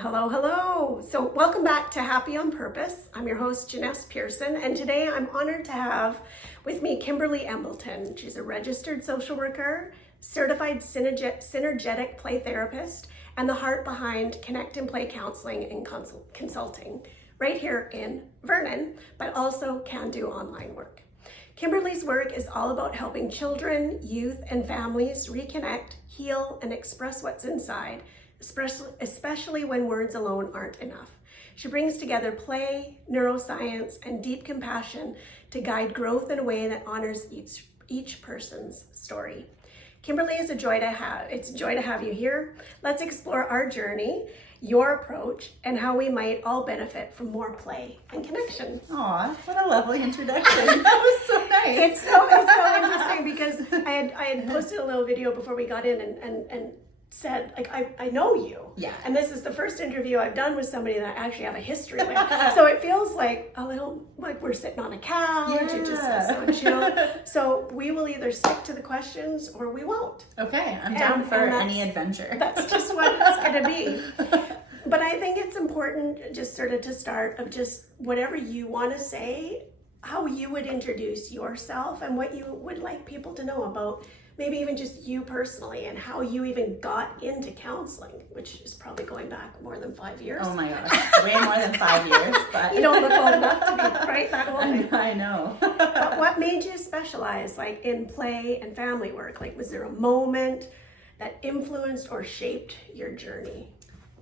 Hello, hello. So welcome back to Happy on Purpose. I'm your host, Janesse Pearson, and today I'm honored to have with me Kimberly Embleton. She's a registered social worker, certified synergetic play therapist, and the heart behind Connect and Play Counselling and Consulting right here in Vernon, but also can do online work. Kimberly's work is all about helping children, youth, and families reconnect, heal, and express what's inside, especially when words alone aren't enough. She brings together play, neuro-science, and deep compassion to guide growth in a way that honors each person's story. Kimberly, it's a joy to have you here. Let's explore our journey, your approach, and how we might all benefit from more play and connection. Aw, what a lovely introduction. That was so nice. It's so interesting because I had posted a little video before we got in and said, like, I know you. Yeah. And this is the first interview I've done with somebody that I actually have a history with. So it feels like a little, like we're sitting on a couch. Yeah. It just is so chill. So we will either stick to the questions or we won't. Okay, I'm down for any adventure. That's just what it's going to be. But I think it's important just sort of to start of just whatever you want to say, how you would introduce yourself and what you would like people to know about maybe even just you personally and how you even got into counseling, which is probably going back more than 5 years. Oh my gosh, way more than 5 years. But you don't look old enough to be right that old. I know. But what made you specialize like in play and family work? Like, was there a moment that influenced or shaped your journey?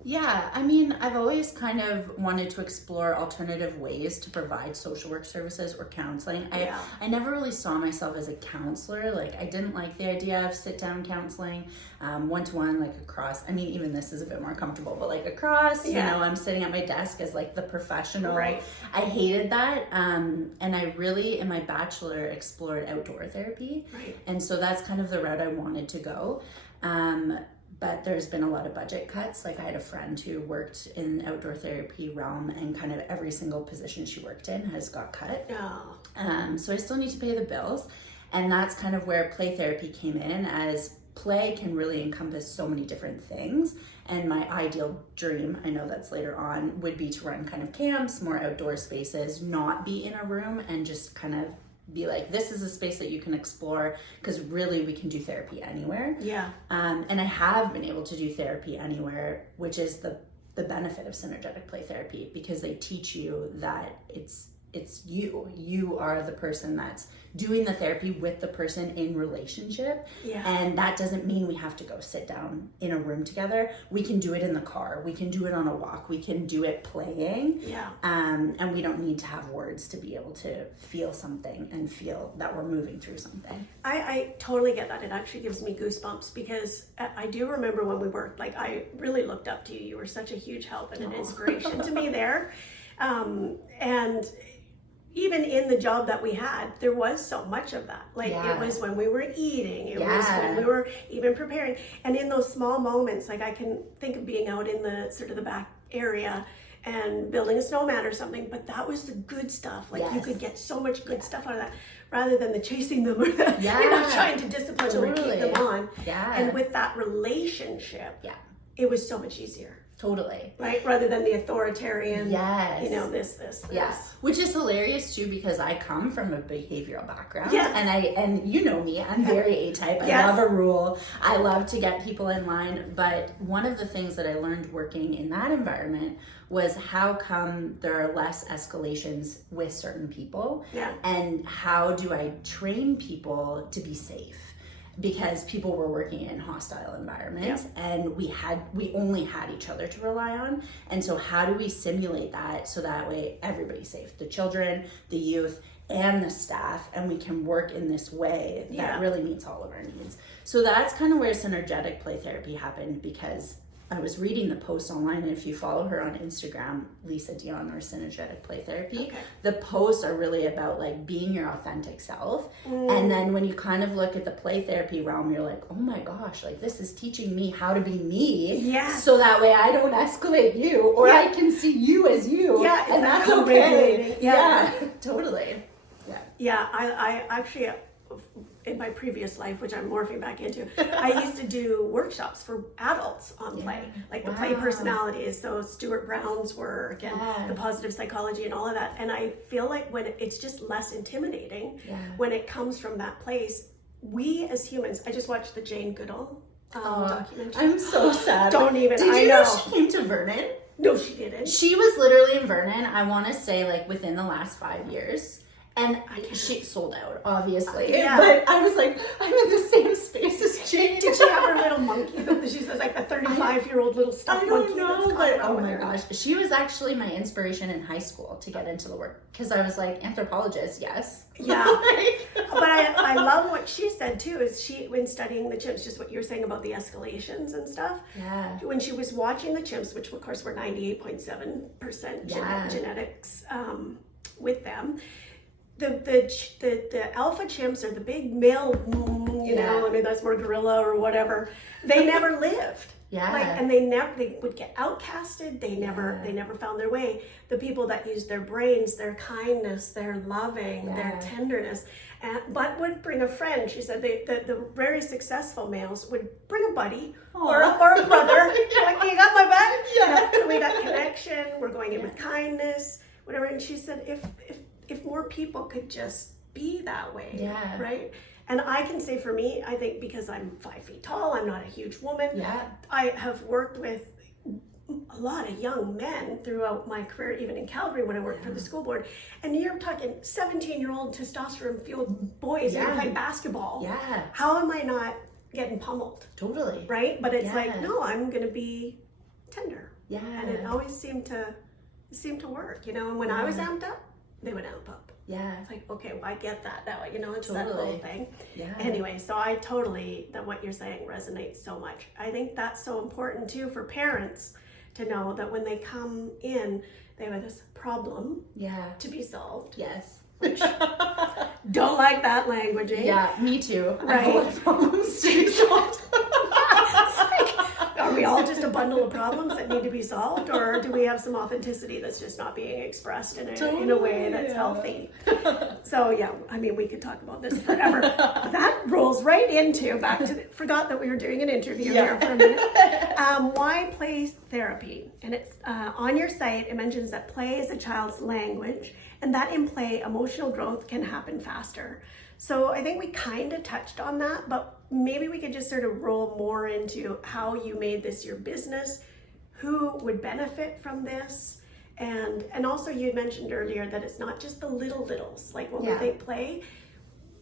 Yeah, I mean, I've always kind of wanted to explore alternative ways to provide social work services or counseling. I never really saw myself as a counselor. Like, I didn't like the idea of sit-down counseling, one-to-one, like across. I mean, even this is a bit more comfortable, but like across, you know, I'm sitting at my desk as like the professional. Right. I hated that. And I really, in my bachelor, explored outdoor therapy. Right. And so that's kind of the route I wanted to go. But there's been a lot of budget cuts. Like, I had a friend who worked in the outdoor therapy realm, and kind of every single position she worked in has got cut. Oh. So I still need to pay the bills. And that's kind of where play therapy came in, as play can really encompass so many different things. And my ideal dream, I know that's later on, would be to run kind of camps, more outdoor spaces, not be in a room, and just kind of be like, this is a space that you can explore, because really we can do therapy anywhere. Yeah. And I have been able to do therapy anywhere, which is the benefit of synergetic play therapy, because they teach you that it's you are the person that's doing the therapy with the person in relationship. Yeah. And that doesn't mean we have to go sit down in a room together. We can do it in the car. We can do it on a walk. We can do it playing. Yeah. And we don't need to have words to be able to feel something and feel that we're moving through something. I totally get that. It actually gives me goosebumps, because I do remember when we worked, like, I really looked up to you. You were such a huge help and an inspiration to me there. And even in the job that we had, there was so much of that. Like, it was when we were eating, it was when we were even preparing. And in those small moments, like, I can think of being out in the sort of the back area and building a snowman or something, but that was the good stuff. Like, you could get so much good stuff out of that, rather than the chasing them or the, trying to discipline them or keep them on. And with that relationship, it was so much easier. Totally. Right? Rather than the authoritarian, you know, this. Which is hilarious too, because I come from a behavioral background. Yes. And you know me, I'm very A-type. I love a rule. I love to get people in line. But one of the things that I learned working in that environment was how come there are less escalations with certain people. Yeah. And how do I train people to be safe? Because people were working in hostile environments, and we only had each other to rely on. And so how do we simulate that so that way everybody's safe, the children, the youth, and the staff, and we can work in this way that really meets all of our needs. So that's kind of where synergetic play therapy happened, because I was reading the post online, and if you follow her on Instagram, Lisa Dion, or Synergetic Play Therapy, the posts are really about like being your authentic self. And then when you kind of look at the play therapy realm, you're like, oh my gosh, like, this is teaching me how to be me. So that way I don't escalate you, or I can see you as you. And that's okay. Totally. I actually, in my previous life, which I'm morphing back into, I used to do workshops for adults on play, like the play personalities. So Stuart Brown's work and the positive psychology and all of that. And I feel like when it's just less intimidating when it comes from that place. We as humans, I just watched the Jane Goodall documentary. I'm so sad. Don't even. Did you know she came to Vernon? No, she didn't. She was literally in Vernon, I want to say, like, within the last 5 years. And she sold out, obviously. But I was like, I'm in the same space as Jane. Did she have her little monkey? She says like a 35-year-old little stuffed monkey. I don't know, but oh my gosh. She was actually my inspiration in high school to get into the work. Because I was like, anthropologist, yes. Yeah. But I love what she said too, is she, when studying the chimps, just what you were saying about the escalations and stuff. Yeah. When she was watching the chimps, which of course were 98.7% genetics with them, the alpha chimps or the big male, I mean that's more gorilla or whatever. They never lived. And they would get outcasted. They never found their way. The people that used their brains, their kindness, their loving, their tenderness, but would bring a friend. She said the very successful males would bring a buddy or a brother. Like, you got my back. So we got connection. We're going in with kindness, whatever. And she said if more people could just be that way, right? And I can say for me, I think because I'm 5 feet tall, I'm not a huge woman. I have worked with a lot of young men throughout my career, even in Calgary when I worked for the school board. And you're talking 17-year-old testosterone-fueled boys that are playing basketball. How am I not getting pummeled? Totally. Right? But it's like, no, I'm going to be tender. And it always seemed to work, And when I was amped up, they would amp up. It's like, okay, well, I get that now, it's that whole thing. Anyway, so I totally, that what you're saying resonates so much. I think that's so important too for parents to know that when they come in, they have this problem to be solved. Which, don't like that language, eh? Me too. Right. I have a lot of problems to be solved. Are we all just a bundle of problems that need to be solved, or do we have some authenticity that's just not being expressed in a way that's healthy? So I mean, we could talk about this forever. That rolls right into forgot that we were doing an interview here for a minute. Why play therapy? And it's on your site. It mentions that play is a child's language, and that in play, emotional growth can happen faster. So I think we kind of touched on that, but maybe we could just sort of roll more into how you made this your business, who would benefit from this, and also you had mentioned earlier that it's not just the littles, like when we think play,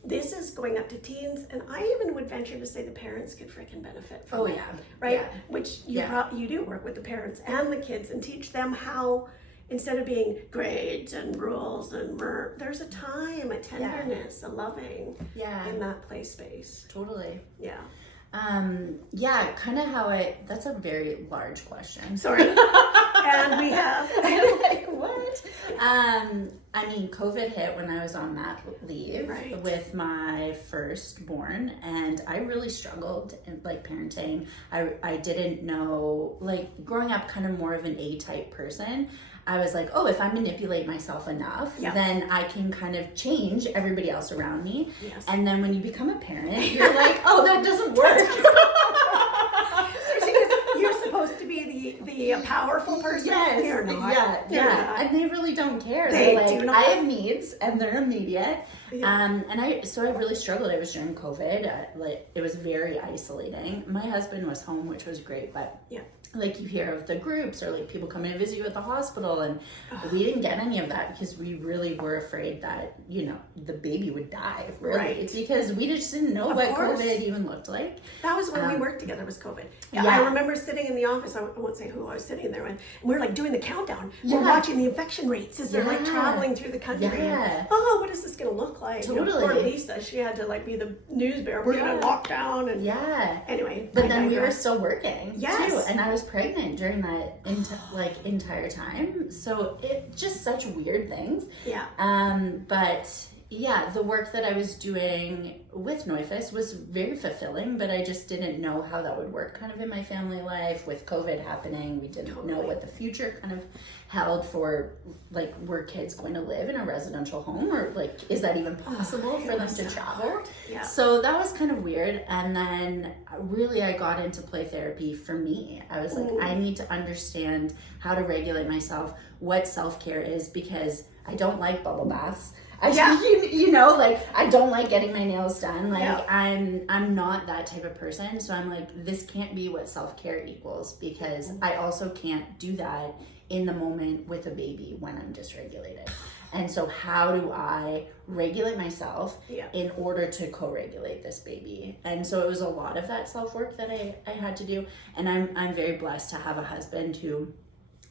this is going up to teens, and I even would venture to say the parents could freaking benefit from it, right? Which you do work with the parents and the kids and teach them how, instead of being grades and rules and there's a time, a tenderness, a loving in that play space. Totally. Kind of how that's a very large question. Sorry. And we have. Like, what? I mean, COVID hit when I was on mat leave with my firstborn, and I really struggled in parenting. I didn't know, growing up kind of more of an A-type person. I was like, oh, if I manipulate myself enough, then I can kind of change everybody else around me. And then when you become a parent, you're like, oh, that doesn't work. You're supposed to be the powerful person. They're not. And they really don't care. They're like, I have needs, and they're immediate. And I really struggled. It was during COVID. It was very isolating. My husband was home, which was great, but you hear of the groups or people coming to visit you at the hospital, and we didn't get any of that because we really were afraid that the baby would die. It's because we just didn't know what COVID even looked like. That was when we worked together, was COVID. I remember sitting in the office. I won't say who I was sitting there with, and we were doing the countdown. We're watching the infection rates as they're traveling through the country. And, what is this going to look like? Totally. Poor Lisa, she had to be the news bearer. We're going to lock down and anyway. But then we were still working too, and I was pregnant during that entire time. So it just such weird things. But yeah, the work that I was doing with Neufus was very fulfilling, but I just didn't know how that would work kind of in my family life. With COVID happening, we didn't know what the future kind of held for, like, were kids going to live in a residential home, or like, is that even possible for them to travel? Yeah. So that was kind of weird. And then really I got into play therapy for me. I was like, I need to understand how to regulate myself, what self-care is, because I don't like bubble baths. You know, like, I don't like getting my nails done. Like, I'm not that type of person. So I'm like, this can't be what self-care equals, because I also can't do that in the moment with a baby when I'm dysregulated. And so how do I regulate myself in order to co-regulate this baby? And so it was a lot of that self-work that I had to do. And I'm very blessed to have a husband who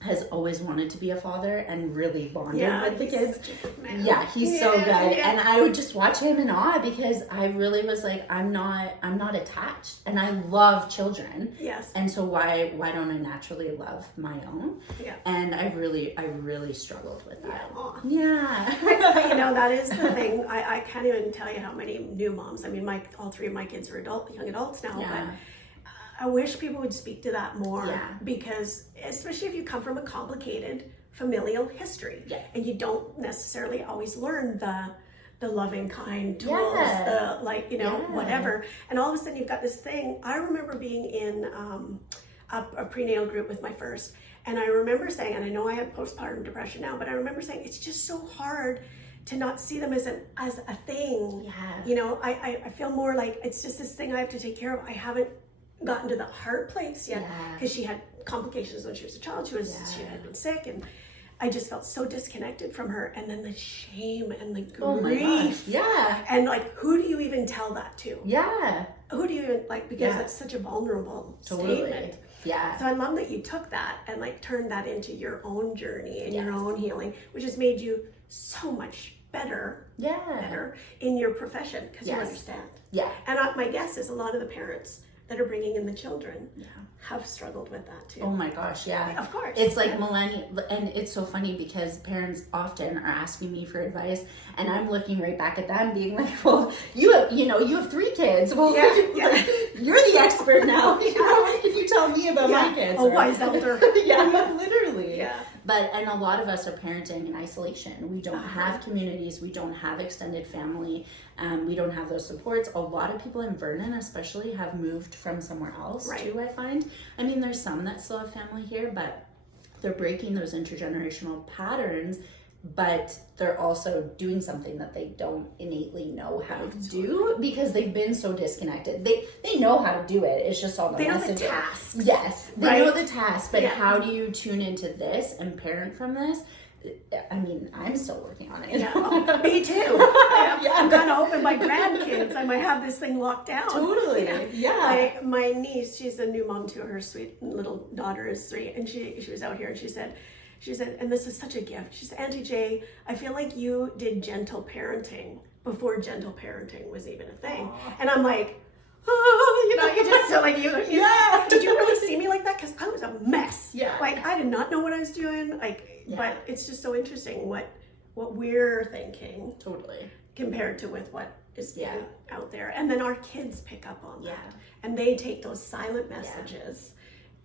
has always wanted to be a father and really bonded with the kids. Yeah, he's so good. And I would just watch him in awe, because I really was like, I'm not attached, and I love children. Yes. And so why don't I naturally love my own? Yeah. And I really struggled with that. Yeah. You know, that is the thing. I can't even tell you how many new moms. I mean, all three of my kids are young adults now, but I wish people would speak to that more, because especially if you come from a complicated familial history and you don't necessarily always learn the loving, kind tools, the, like, you know, whatever. And all of a sudden you've got this thing. I remember being in a prenatal group with my first, and I remember saying, and I know I have postpartum depression now, but I remember saying, it's just so hard to not see them as a thing. Yeah. You know, I feel more like it's just this thing I have to take care of. I haven't gotten to the hard place yet, because she had complications when she was a child. She had been sick, and I just felt so disconnected from her. And then the shame and the grief. And like, who do you even tell that to? Who do you even, like, because that's such a vulnerable statement. So I love that you took that and like turned that into your own journey and your own healing, which has made you so much better in your profession, because you understand. And my guess is a lot of the parents that are bringing in the children have struggled with that too. Oh my gosh, of course. It's like millennial, and it's so funny because parents often are asking me for advice, and I'm looking right back at them being like, well, you have 3 kids. Well, you're the expert now. You know, what can you tell me about my kids? A wise elder. Literally. And a lot of us are parenting in isolation. We don't have communities. We don't have extended family. We don't have those supports. A lot of people in Vernon especially have moved from somewhere else too, I find. I mean, there's some that still have family here, but they're breaking those intergenerational patterns, but they're also doing something that they don't innately know how to do, because they've been so disconnected. They know how to do it. It's just all the messaging. Know the tasks. Yes, they know the tasks, but how do you tune into this and parent from this? I mean, I'm still working on it. Me too. I'm kind of hoping my grandkids, I might have this thing locked down. Totally. You know? My niece, she's a new mom too. Her sweet little daughter is 3, and she was out here, and she said, and this is such a gift. She said, Auntie Jay, I feel like you did gentle parenting before gentle parenting was even a thing. And I'm like, you know, you just feel like you did you really see me like that? Because I was a mess. Like, I did not know what I was doing. Like, but it's just so interesting what we're thinking. Totally. Compared to with what is being out there. And then our kids pick up on that. And they take those silent messages,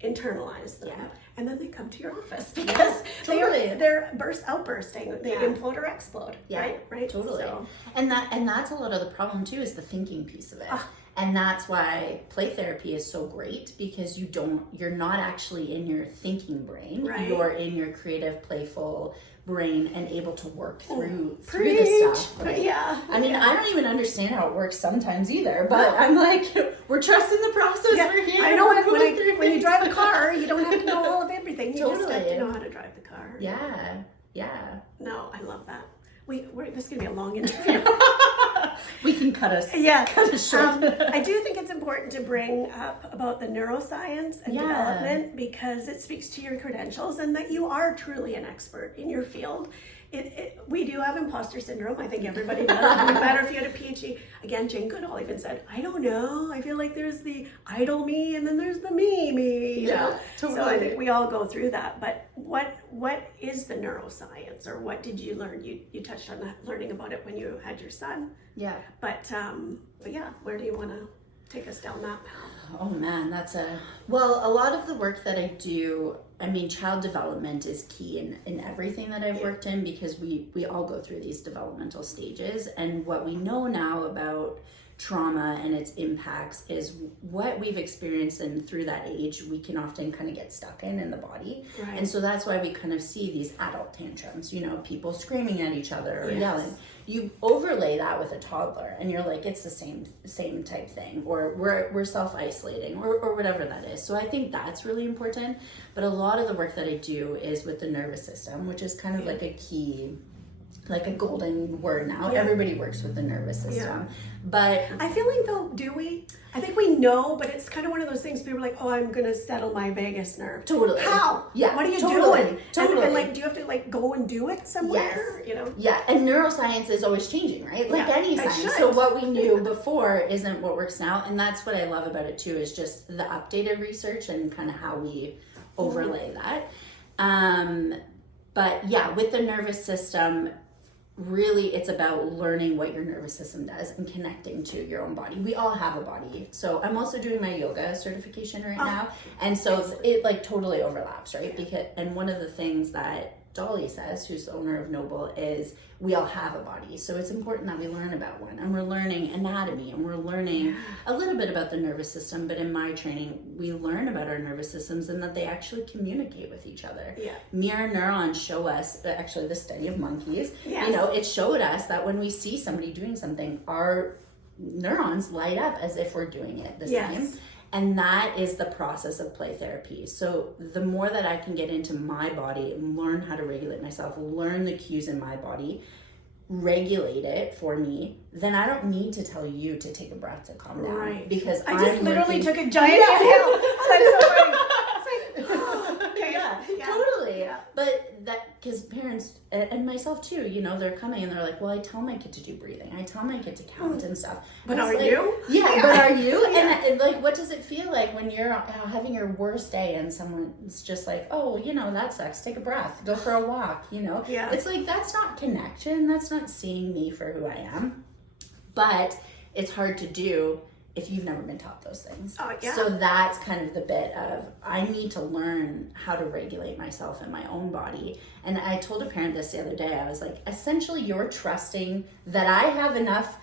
internalize them, and then they come to your office because they're outbursting. They implode or explode. Right. Totally. So. And that's a lot of the problem too, is the thinking piece of it. And that's why play therapy is so great, because you're not actually in your thinking brain. You're in your creative, playful brain and able to work through the stuff. Right? I mean, I don't even understand how it works sometimes either, but I'm like, we're trusting the process. We're here. I know when you drive a car, you don't have to know all of everything. You just have to know how to drive the car. No, I love that. This is going to be a long interview. We can cut us short. I do think it's important to bring up about the neuroscience and development, because it speaks to your credentials and that you are truly an expert in your field. We do have imposter syndrome. I think everybody does. No matter if you had a PhD. Again, Jane Goodall even said, I don't know. I feel like there's the idol me and then there's the me. know? totally. So I think we all go through that. But what is the neuroscience, or what did you learn? You touched on that, learning about it when you had your son. Yeah. But yeah, where do you want to take us down that path? Oh man, well, a lot of the work that I do, I mean, child development is key in everything that I've worked in, because we all go through these developmental stages. And what we know now about trauma and its impacts is what we've experienced, and through that age we can often kind of get stuck in the body. Right. And so that's why we kind of see these adult tantrums, people screaming at each other or yelling. You overlay that with a toddler and you're like, it's the same type thing, or we're self-isolating or whatever that is. So I think that's really important. But a lot of the work that I do is with the nervous system, which is kind of like a key, like a golden word now. Everybody works with the nervous system. But I feel like, though, do we? I think we know, but it's kind of one of those things people are like, oh, I'm going to settle my vagus nerve. Totally. How? Yeah. What are you totally. doing? Totally. And like, do you have to like go and do it somewhere? Yes. Yeah. And neuroscience is always changing, right? Like any science. So what we knew before isn't what works now. And that's what I love about it too, is just the updated research and kind of how we overlay that. But yeah, with the nervous system, really it's about learning what your nervous system does and connecting to your own body. We all have a body. So I'm also doing my yoga certification right now. And so it like totally overlaps, right? And one of the things that Dolly says, who's the owner of Noble, is we all have a body. So it's important that we learn about one, and we're learning anatomy, and we're learning a little bit about the nervous system. But in my training, we learn about our nervous systems and that they actually communicate with each other. Mirror neurons show us, actually the study of monkeys, it showed us that when we see somebody doing something, our neurons light up as if we're doing it the same. And that is the process of play therapy. So the more that I can get into my body and learn how to regulate myself, learn the cues in my body, regulate it for me, then I don't need to tell you to take a breath to calm down. Right. Because I just literally took a giant inhale. That's so funny. It's like, okay. Totally. But that, because parents, and myself too, they're coming and they're like, well, I tell my kid to do breathing. I tell my kid to count and stuff. But are you? Yeah, but are you? And like, what does it feel like when you're having your worst day and someone's just like, oh, that sucks. Take a breath. Go for a walk, Yeah. It's like, that's not connection. That's not seeing me for who I am. But it's hard to do if you've never been taught those things. So that's kind of the bit of, I need to learn how to regulate myself in my own body. And I told a parent this the other day. I was like, essentially you're trusting that I have enough,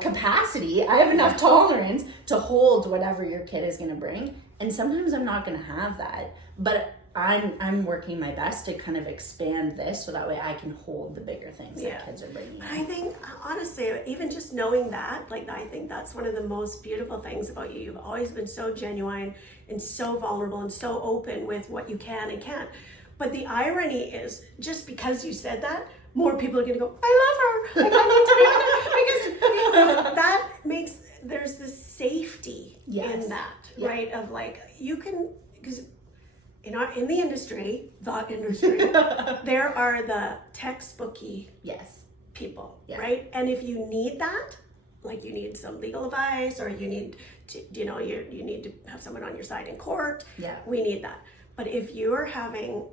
capacity, I have enough tolerance to hold whatever your kid is going to bring. And sometimes I'm not going to have that, but I'm working my best to kind of expand this so that way I can hold the bigger things that kids are bringing. I think, honestly, even just knowing that, like, I think that's one of the most beautiful things about you. You've always been so genuine and so vulnerable and so open with what you can and can't. But the irony is, just because you said that, more people are going to go, I love her. Like, I need to be because that makes, there's this safety in that, right? Of like, you can, because in the industry, there are the textbooky people, right? And if you need that, like you need some legal advice, or you need to, you need to have someone on your side in court, we need that. But if you're having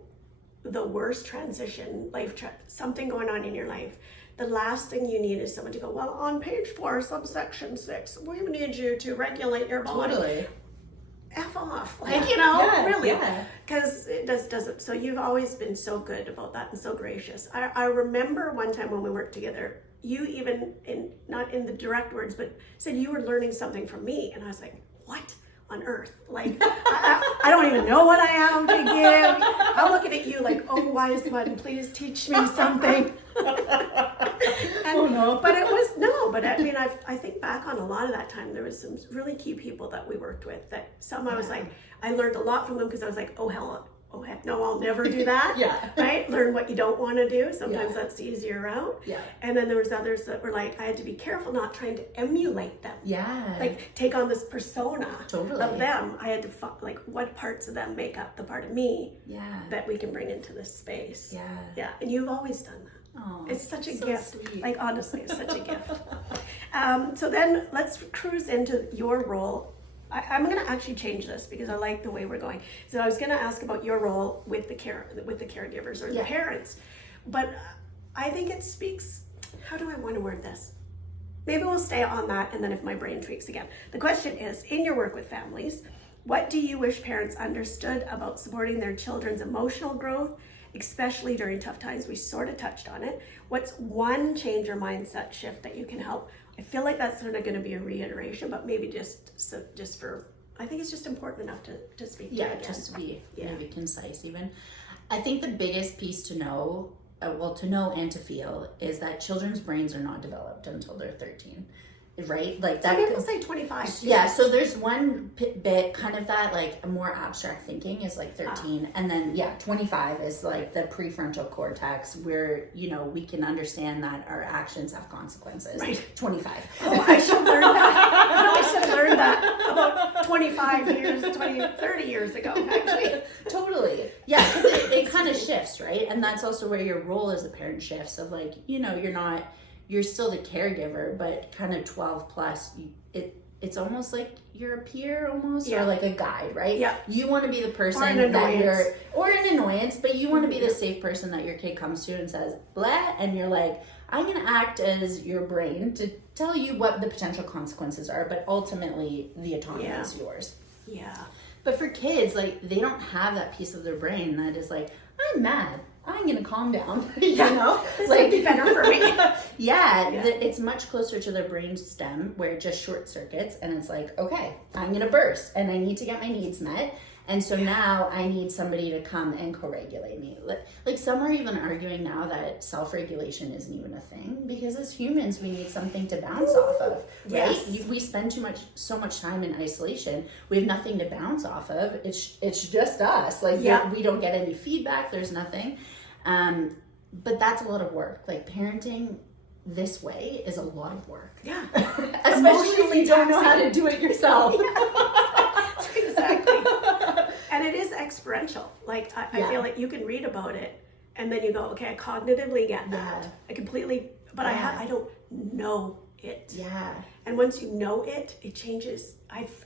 the worst transition, something going on in your life, the last thing you need is someone to go, well, on page 4, subsection 6, we need you to regulate your body. Totally. F off, really, because it doesn't. So you've always been so good about that and so gracious. I remember one time when we worked together, you even, not in the direct words, but said you were learning something from me, and I was like, what on earth? Like, I don't even know what I have to give. I'm looking at you like, oh, wise one, please teach me something. But it was, but I mean, I think back on a lot of that time, there was some really key people that we worked with that I was like, I learned a lot from them, because I was like, oh heck no, I'll never do that. Right? Learn what you don't want to do. Sometimes that's the easier route. And then there was others that were like, I had to be careful not trying to emulate them. Like take on this persona of them. I had to like, what parts of them make up the part of me that we can bring into this space. And you've always done that. Oh, it's such a so gift. Sweet. Like, honestly, it's such a gift. So then let's cruise into your role I'm going to actually change this because I like the way we're going. So I was going to ask about your role with the caregivers or the parents, but I think it speaks. How do I want to word this? Maybe we'll stay on that, and then if my brain tweaks again. The question is, in your work with families, what do you wish parents understood about supporting their children's emotional growth, especially during tough times? We sort of touched on it. What's one change or mindset shift that you can help? I feel like that's sort of going to be a reiteration, but maybe just for, I think it's just important enough to speak to again. Just to be maybe concise even. I think the biggest piece to know, to know and to feel, is that children's brains are not developed until they're 13. Right? Like that. Some people say 25. Yeah, so there's one bit, kind of that, like a more abstract thinking is like 13. And then, 25 is like the prefrontal cortex where, we can understand that our actions have consequences. Right. 25. Oh, I should learn that. I should have learned that about 25 years, 30 years ago, actually. Totally. Yeah, because it kind of shifts, right? And that's also where your role as a parent shifts of like, you're still the caregiver, but kind of 12 plus, it's almost like you're a peer almost, or like a guide, right? Yeah. You want to be the person or an annoyance, but you want to be the safe person that your kid comes to and says, blah, and you're like, I'm going to act as your brain to tell you what the potential consequences are, but ultimately the autonomy is yours. Yeah. But for kids, like, they don't have that piece of their brain that is like, I'm mad, I'm gonna calm down, This like, would be better for me. It's much closer to their brain stem where it just short circuits, and it's like, okay, I'm gonna burst, and I need to get my needs met, and so now I need somebody to come and co-regulate me. Like some are even arguing now that self-regulation isn't even a thing, because as humans we need something to bounce off of, right? Yes. We spend so much time in isolation. We have nothing to bounce off of. It's just us. Like we don't get any feedback. There's nothing. But that's a lot of work. Like parenting this way is a lot of work. Yeah. Especially if you don't know how to do it yourself. Exactly. And it is experiential. Like I feel like you can read about it and then you go, okay, I cognitively get that. I completely, but I don't know it. Yeah. And once you know it, it changes.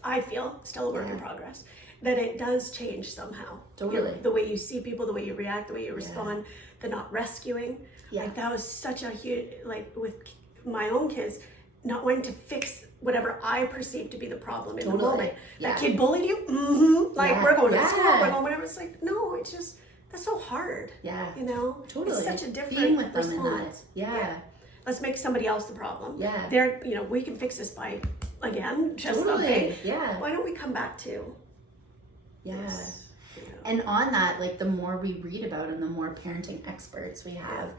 I feel, still a work in progress, that it does change somehow. Totally. The way you see people, the way you react, the way you respond, the not rescuing. Like that was such a huge, like with my own kids, not wanting to fix whatever I perceive to be the problem in the moment. That kid bullied you? Mm-hmm. Like we're going to school, we're going whatever. It's like, no, it's just, that's so hard. Yeah. Totally. It's such a different being with them response. in that. Let's make somebody else the problem. Yeah. They're, we can fix this by, again, just okay. Yeah. Why don't we come back to? This, And on that, like the more we read about and the more parenting experts we have,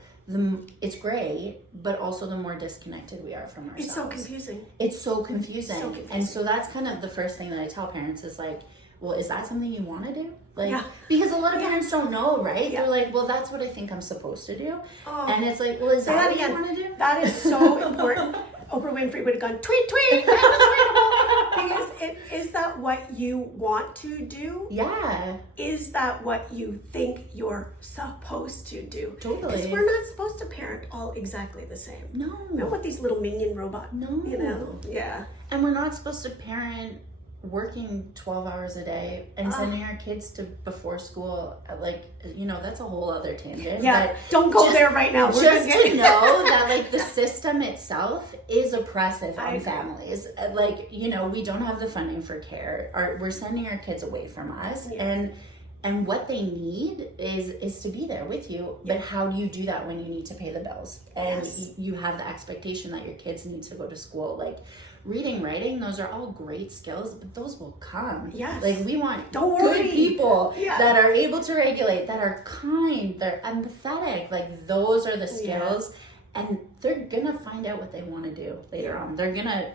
it's great, but also the more disconnected we are from ourselves. It's so confusing. It's so confusing. And so that's kind of the first thing that I tell parents is like, well, is that something you want to do? Like, because a lot of parents don't know, right? They're like, well, that's what I think I'm supposed to do. Oh. And it's like, well, is that what you want to do? That is so important. Oprah Winfrey would have gone, tweet, tweet. Because is that what you want to do? Yeah. Is that what you think you're supposed to do? Totally. Because we're not supposed to parent all exactly the same. No. Not with these little minion robots. No. Yeah. And we're not supposed to parent working 12 hours a day and sending our kids to before school, like, that's a whole other tangent. Yeah, but don't go there right now. We're just to know that, like, the system itself is oppressive on families. Like, we don't have the funding for care. We're sending our kids away from us, and what they need is to be there with you. But how do you do that when you need to pay the bills and you have the expectation that your kids need to go to school? Like, reading, writing, those are all great skills, but those will come. Yes. Like, we want good people that are able to regulate, that are kind, they're empathetic. Like, those are the skills. And they're gonna find out what they want to do later on. They're gonna,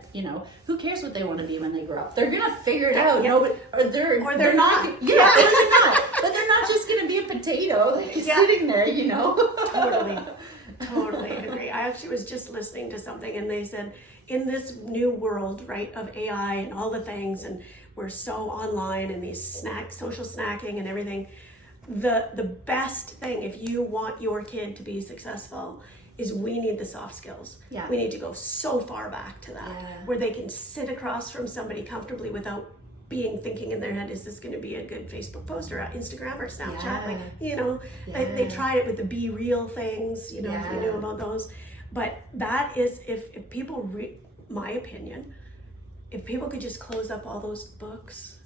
who cares what they want to be when they grow up? They're gonna figure it out. No, but they're not. They're not. But they're not just gonna be a potato, like sitting there, Totally agree. I actually was just listening to something, and they said, in this new world, right, of AI and all the things, and we're so online and these social snacking and everything, the best thing if you want your kid to be successful is we need the soft skills. We need to go so far back to that, where they can sit across from somebody comfortably without thinking in their head, is this going to be a good Facebook post or Instagram or Snapchat? Yeah. Like, you know, they tried it with the Be Real things, you know, if you knew about those. But that is, if people, my opinion, if people could just close up all those books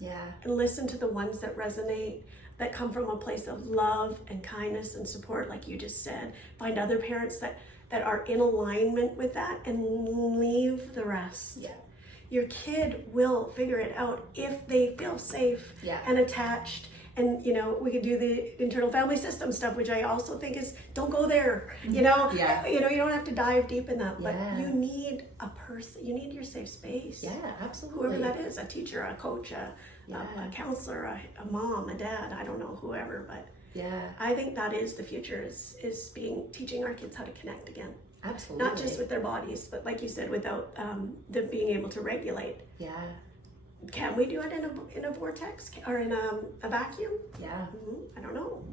and listen to the ones that resonate, that come from a place of love and kindness and support, like you just said, find other parents that are in alignment with that and leave the rest. Yeah. Your kid will figure it out if they feel safe and attached. And, you know, we could do the internal family system stuff, which I also think is, don't go there, you know? You know, you don't have to dive deep in that, but you need a person, you need your safe space. Yeah, absolutely. Whoever that is, a teacher, a coach, a counselor, a mom, a dad, I don't know, whoever, but I think that is the future, is teaching our kids how to connect again. Absolutely. Not just with their bodies, but like you said, without them being able to regulate. Yeah. Can we do it in a vortex or in a vacuum? Yeah. I don't know.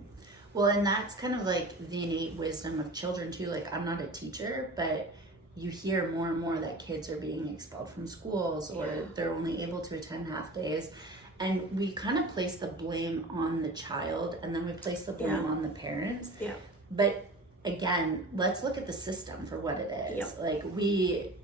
Well, and that's kind of like the innate wisdom of children too. Like, I'm not a teacher, but you hear more and more that kids are being expelled from schools, or they're only able to attend half days. And we kind of place the blame on the child, and then we place the blame on the parents. Yeah. But again, let's look at the system for what it is. Like, we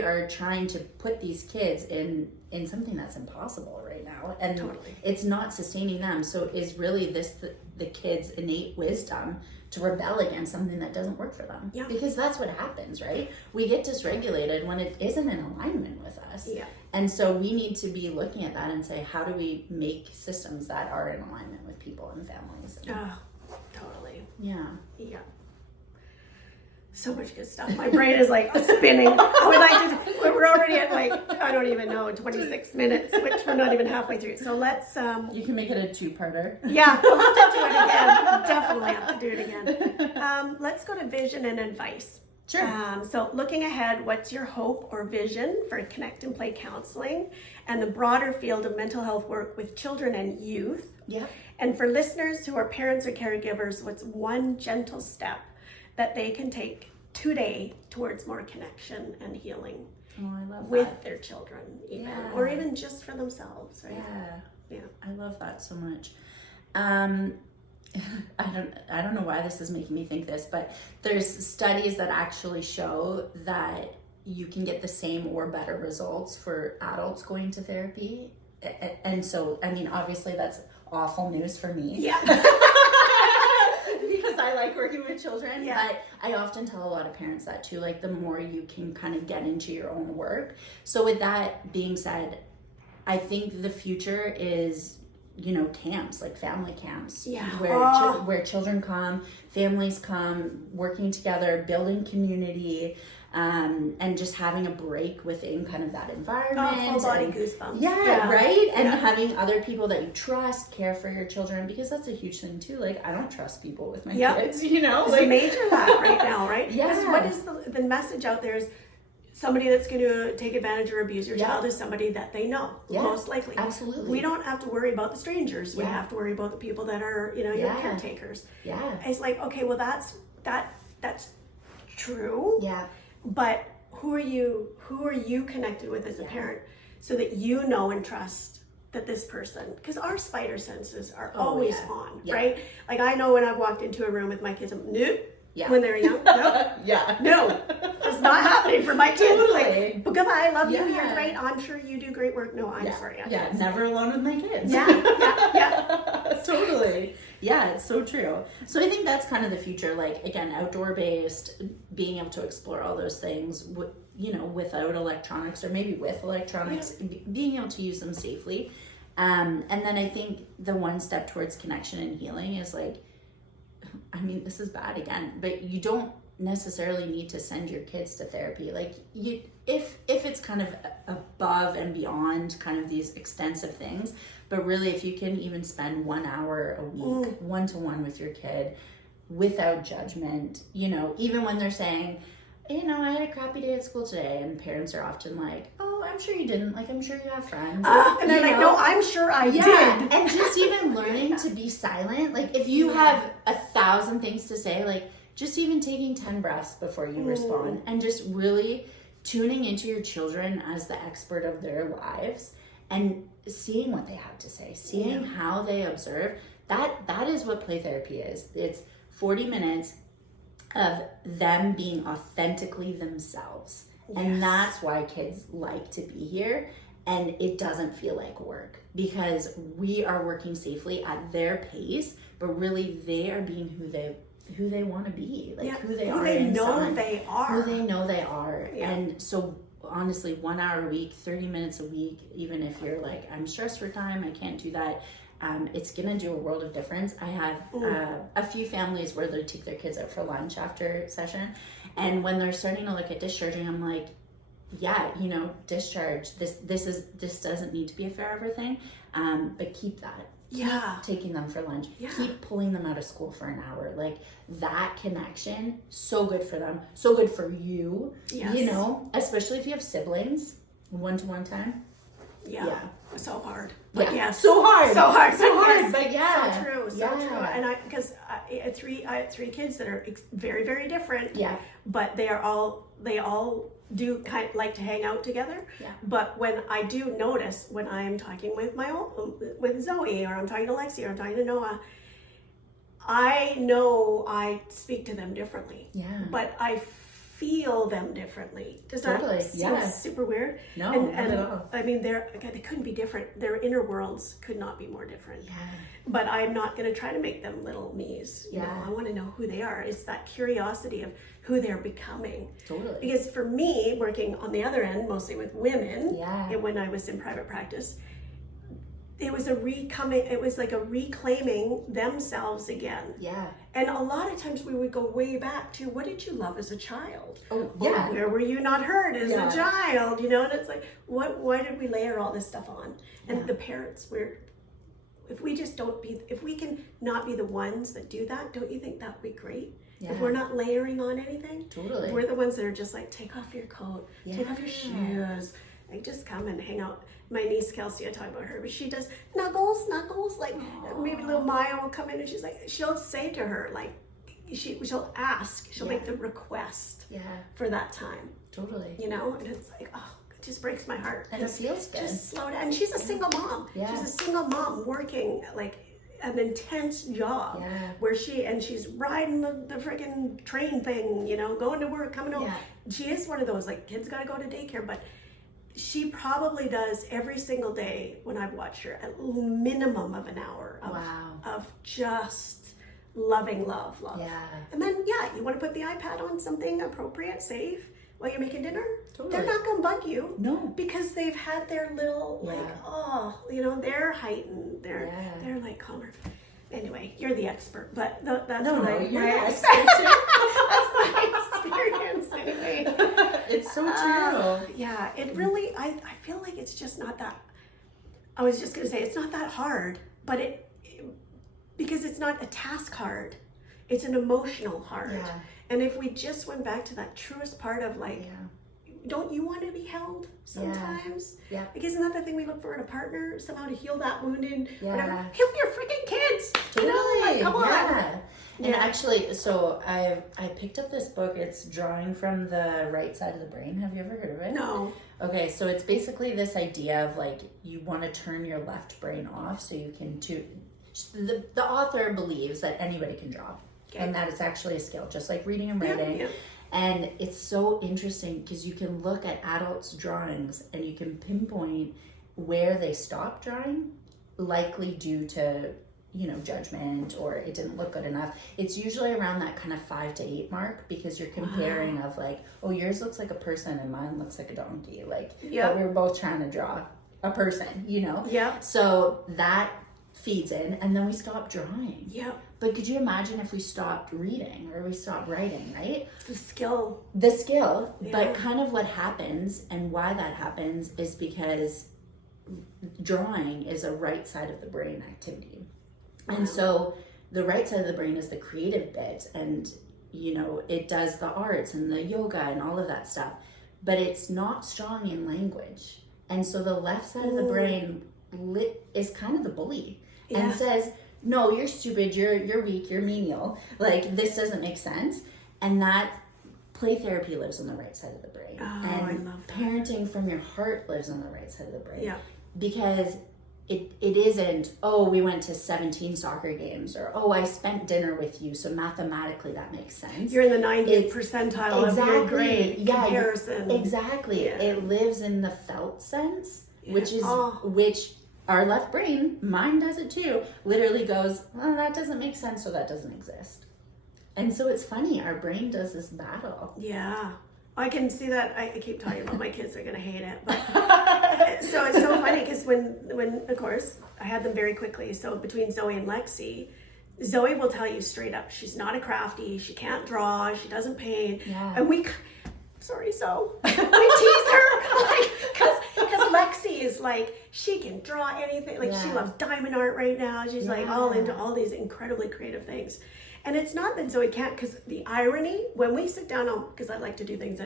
are trying to put these kids in something that's impossible right now, and it's not sustaining them. So is really this the kids' innate wisdom to rebel against something that doesn't work for them? Because that's what happens, right? We get dysregulated when it isn't in alignment with us. And so we need to be looking at that and say, how do we make systems that are in alignment with people and families? Totally. Yeah. So much good stuff. My brain is like spinning. I would like to, we're already at like, I don't even know, 26 minutes, which we're not even halfway through. So let's... you can make it a two-parter. Yeah, we'll have to do it again. Definitely have to do it again. Let's go to vision and advice. Sure. So looking ahead, what's your hope or vision for Connect and Play counseling and the broader field of mental health work with children and youth? Yeah. And for listeners who are parents or caregivers, what's one gentle step that they can take today towards more connection and healing with their children, even, or even just for themselves, right? I love that so much. I don't know why this is making me think this, but there's studies that actually show that you can get the same or better results for adults going to therapy. And so, I mean, obviously that's awful news for me. Because I like working with children, but I often tell a lot of parents that too, like, the more you can kind of get into your own work. So with that being said, I think the future is, you know, camps, like family camps, where children come, families come, working together, building community, and just having a break within kind of that environment. Full body goosebumps. Right? And having other people that you trust care for your children, because that's a huge thing too. Like, I don't trust people with my kids, you know? It's a major lack right now, right? Because what is the message out there is somebody that's going to take advantage or abuse your child is somebody that they know, most likely. Absolutely. We don't have to worry about the strangers. We have to worry about the people that are, you know, your caretakers. It's like, okay, well, that's true. But who are you connected with as a parent, so that you know and trust that this person, because our spider senses are always on, right? Like, I know when I've walked into a room with my kids, I'm, nope. When they're young, no, it's not happening for my kids. Like, but goodbye, I love you, you're great, I'm sure you do great work. No, I'm sorry. Never alone with my kids. Totally. Yeah, it's so true. So I think that's kind of the future, like, again, outdoor based, being able to explore all those things, you know, without electronics, or maybe with electronics, being able to use them safely. And then I think the one step towards connection and healing is, like, I mean, this is bad again, but you don't necessarily need to send your kids to therapy. Like, if it's kind of above and beyond kind of these extensive things, but really, if you can even spend 1 hour a week, one-to-one with your kid, without judgment, you know, even when they're saying, you know, I had a crappy day at school today, and parents are often like, oh, I'm sure you didn't, like, I'm sure you have friends. And they're like, no, I'm sure I did. And just even learning to be silent, like, if you have 1,000 things to say, like, just even taking 10 breaths before you respond, and just really tuning into your children as the expert of their lives, and seeing what they have to say, seeing how they observe. That is what play therapy is. It's 40 minutes of them being authentically themselves. And that's why kids like to be here. And it doesn't feel like work because we are working safely at their pace, but really they are being who they want to be, like who they are inside, who they know they are. And so honestly, 1 hour a week, 30 minutes a week, even if you're like, I'm stressed for time, I can't do that, it's gonna do a world of difference. I have a few families where they take their kids out for lunch after session, and when they're starting to look at discharging, I'm like, yeah, you know, discharge, this doesn't need to be a forever thing, but keep that. Keep taking them for lunch. Keep pulling them out of school for an hour. Like that connection, so good for them, so good for you. You know, especially if you have siblings, one-to-one time. So hard. But so hard. But so true. And I had three kids that are very, very different. But they all do kind of like to hang out together. But when I do notice when I am talking with with Zoe, or I'm talking to Lexi, or I'm talking to Noah, I know I speak to them differently. But I feel them differently. Does that seem super weird? No, and not at all. I mean, they couldn't be different. Their inner worlds could not be more different. But I'm not going to try to make them little me's. You know, I want to know who they are. It's that curiosity of who they're becoming. Because for me, working on the other end, mostly with women, and when I was in private practice, it was like a reclaiming themselves again. And a lot of times we would go way back to, what did you love as a child? Where were you not heard as a child? You know, and it's like, why did we layer all this stuff on? And the parents, if we can not be the ones that do that, don't you think that would be great? If we're not layering on anything, if we're the ones that are just like, take off your coat, take off your shoes, like just come and hang out. My niece Kelsey, I talk about her, but she does snuggles, like maybe little Maya will come in and she'll say to her, like, she'll ask, she'll make the request for that time. You know, and it's like, oh, it just breaks my heart. And it feels good. Just slow down. And she's a single mom. She's a single mom working like an intense job where she's riding the freaking train thing, you know, going to work, coming home. She is one of those, like, kids gotta go to daycare, but she probably does every single day, when I've watched her, a minimum of an hour of just loving love. And then you want to put the iPad on something appropriate, safe, while you're making dinner. They're not gonna bug you. Because they've had their little they're heightened, they're like calmer. Anyway, you're the expert, but that's my expert too. That's my experience anyway. It's so true. It really, I feel like it's just not that, I was just going to say, it's not that hard, but because it's not a task hard, it's an emotional hard. And if we just went back to that truest part of like, don't you want to be held sometimes? Because isn't that the thing we look for in a partner? Somehow to heal that wound and whatever. Heal your freaking kids. You know, like, come on. And actually, so I picked up this book. It's Drawing from the Right Side of the Brain. Have you ever heard of it? No. Okay, so it's basically this idea of like, you want to turn your left brain off so you can the author believes that anybody can draw. And that it's actually a skill, just like reading and writing. And it's so interesting because you can look at adults' drawings and you can pinpoint where they stopped drawing, likely due to, you know, judgment, or it didn't look good enough. It's usually around that kind of 5 to 8 mark, because you're comparing of like, oh, yours looks like a person and mine looks like a donkey. Like, but we were both trying to draw a person, you know? So that feeds in, and then we stop drawing. But could you imagine if we stopped reading or we stopped writing, right? The skill. But kind of what happens and why that happens is because drawing is a right side of the brain activity. And so the right side of the brain is the creative bit, and, you know, it does the arts and the yoga and all of that stuff, but it's not strong in language. And so the left side of the brain is kind of the bully and says, no, you're stupid, you're weak, you're menial, like, this doesn't make sense. And that play therapy lives on the right side of the brain. And I love that. Parenting from your heart lives on the right side of the brain. because it isn't, oh, we went to 17 soccer games, or, oh, I spent dinner with you, so mathematically that makes sense. You're in the 90th percentile of your grade comparison. Exactly. Yeah. It lives in the felt sense, Yeah. which our left brain, mine does it too, literally goes, well, that doesn't make sense, so that doesn't exist. And so it's funny, our brain does this battle. Yeah. I can see that. I keep talking about my kids are going to hate it. But so it's so funny because when, of course, I had them very quickly. So between Zoe and Lexi, Zoe will tell you straight up, she's not a crafty, she can't draw, she doesn't paint. Yeah. And sorry, Zoe, we tease her. Like, because Lexi is like, she can draw anything. Like, she loves diamond art right now. She's like all into all these incredibly creative things. And it's not that Zoe can't, because the irony, when we sit down because I like to do things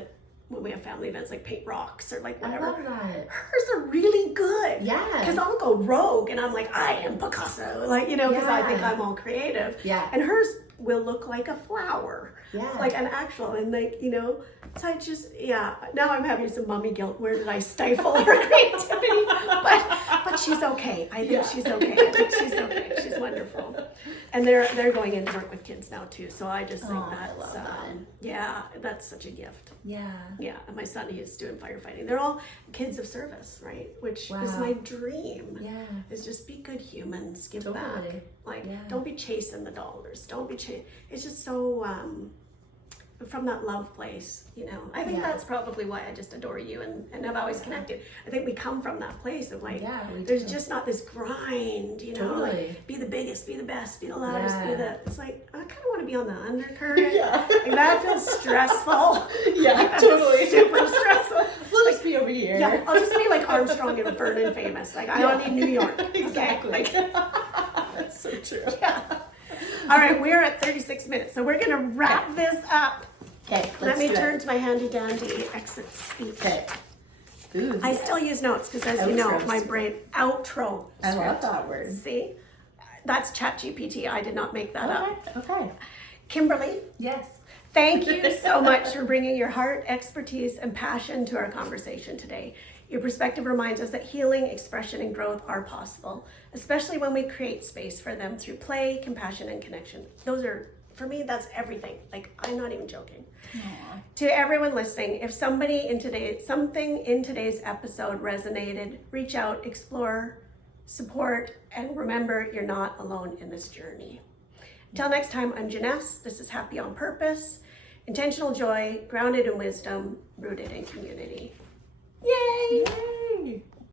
when we have family events, like paint rocks or like whatever. I love that. Hers are really good. Yeah. Because I'll go rogue and I'm like, I am Picasso. Like, because I think I'm all creative. Yeah. And hers will look like a flower. Yeah. Like an actual, and like, so I just, now I'm having some mommy guilt. Where did I stifle her creativity? But she's okay. I think she's okay. I think she's okay. She's wonderful. And they're going in to work with kids now too. So I just think that's such a gift. Yeah. Yeah. And my son, he's doing firefighting. They're all kids of service, right? Which is my dream. Yeah. Is just be good humans, give back. Like, don't be chasing the dollars. Don't be it's just so, from that love place, I think that's probably why I just adore you and have always connected. I think we come from that place of like, there's just not this grind, like be the biggest, be the best, be the loudest, it's like, I kind of want to be on the undercurrent. Like, that feels stressful. Yeah, totally. Super stressful. We'll just be over here. Yeah, I'll just be like Armstrong and Vernon famous. Like, I don't need New York. Exactly. Okay? That's so true. Yeah. All right, we're at 36 minutes, so we're going to wrap this up. Okay, Let me turn to my handy dandy exit speak. Okay. Ooh, I still use notes because, as you know, my brain outro. I love that word. See, that's ChatGPT. I did not make that up. Okay. Kimberly, Yes. thank you so much for bringing your heart, expertise, and passion to our conversation today. Your perspective reminds us that healing, expression, and growth are possible, especially when we create space for them through play, compassion, and connection. Those are, for me, that's everything. Like, I'm not even joking. Aww. To everyone listening, if something in today's episode resonated, reach out, explore, support, and remember, you're not alone in this journey. Until next time, I'm Janess. This is Happy on Purpose. Intentional joy, grounded in wisdom, rooted in community. Yay!